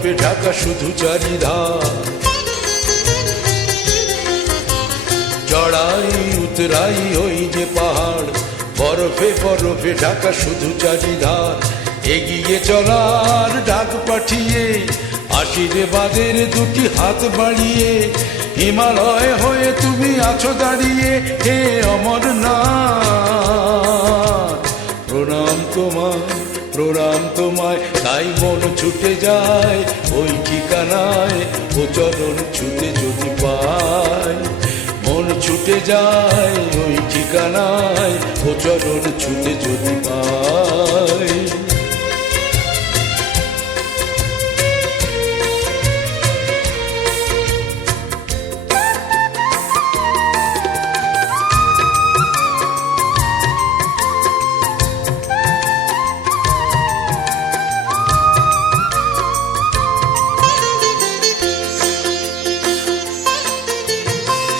বরফে ঢাকা শুধু চারিধার, চড়াই উতরাই ওই যে পাহাড়, বরফে বরফে ঢাকা শুধু চারিধার। এগিয়ে চলার ডাক পাঠিয়ে আশীর্বাদের দুটি হাত বাড়িয়ে, হিমালয় হয়ে তুমি আছো দাঁড়িয়ে হে অমরনাথ। প্রণাম তোমায়, প্রণাম তোমায়, তাই মন ছুটে যায় ওই ঠিকানায়, ও চরণ ছুটে যদি পায়। মন ছুটে যায় ওই ঠিকানায়, ও চরণ ছুটে যদি পায়।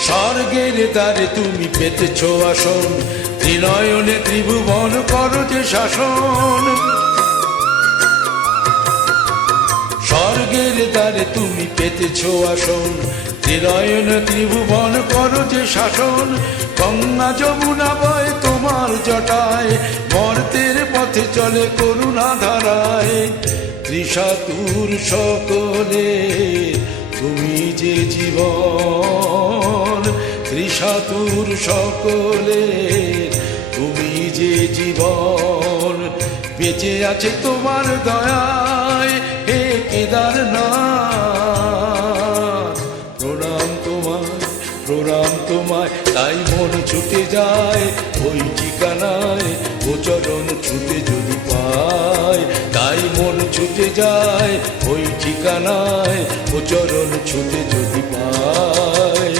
স্বর্গের দ্বারে তুমি পেতেছ আসন, ত্রিনয়নে ত্রিভুবন করো যে শাসন। স্বর্গের দ্বারে তুমি পেতেছ আসন, ত্রিনয়নে ত্রিভুবন করো যে শাসন। গঙ্গা যমুনা বয় তোমার জটায়, মর্তের পথে চলে করুণা ধারায়। ত্রিশাতুর সকলে তুমি যে জীবন, ত্রিশাতুর সকলে তুমি যে জীবন। বেঁচে আছে তোমার দয়ায় হে কেদারনাথ। প্রণাম তোমায়, প্রণাম তোমায়, তাই মন ছুটে যায় ওই ঠিকানায়, ও চরণ ছুটে যদি পায়। তাই মন ছুটে যায় ওই ঠিকানায়, ও চরণ ছুটে যদি পায়।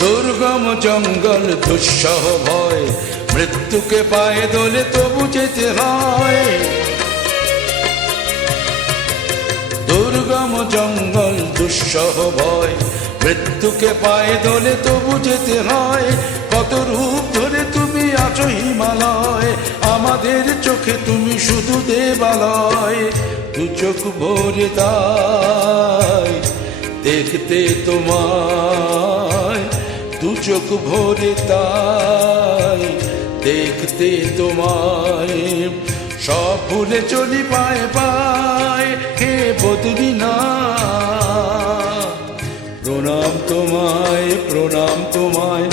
দুর্গম জঙ্গল দুঃসহ ভয়, মৃত্যুকে পায়ে দোলে তবু যেতে হয়। দুর্গম জঙ্গল দুঃসহ ভয়, মৃত্যুকে পায়ে দোলে তবু যেতে হয়। কত রূপ ধরে তুমি আছো হিমালয়, আমাদের চোখে তুমি শুধু দেবালয়। দু চোখ ভরে তাই দেখতে তোমায়, দু চোখ ভরে তাই দেখতে তোমায়। সব ভুলে চলি পায়ে পায়ে হে বদ্রীনাথ। প্রণাম তোমায়, প্রণাম তোমায়,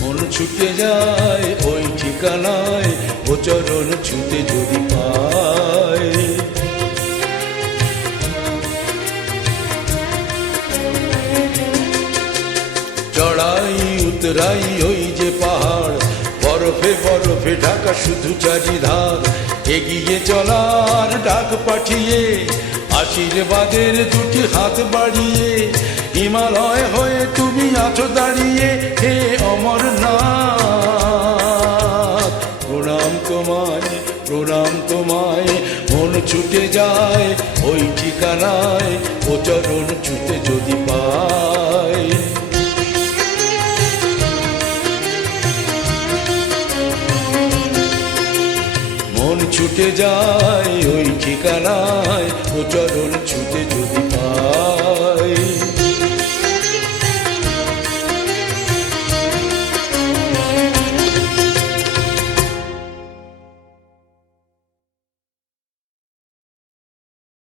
মন ছুটে যায় ওই ঠিকানায়, ও চরণ ছুটে যদি পায়। চড়াই উতরাই ওই যে পাহাড়, বরফে বরফে ঢাকা শুধু চারিধার। এগিয়ে চলার ডাক পাঠিয়ে আশীর্বাদের দুটি হাত বাড়িয়ে, হিমালয় হয়ে তুমি আছো দাঁড়িয়ে হে অমরনাথ। প্রণাম তোমায়, প্রণাম তোমায়, মন ছুটে যায় ওই ঠিকানায়, ও চরণ ছুটে যদি পায়। মন ছুটে যায় ওই ঠিকানায়, ও চরণ ছুটে যদি পায়।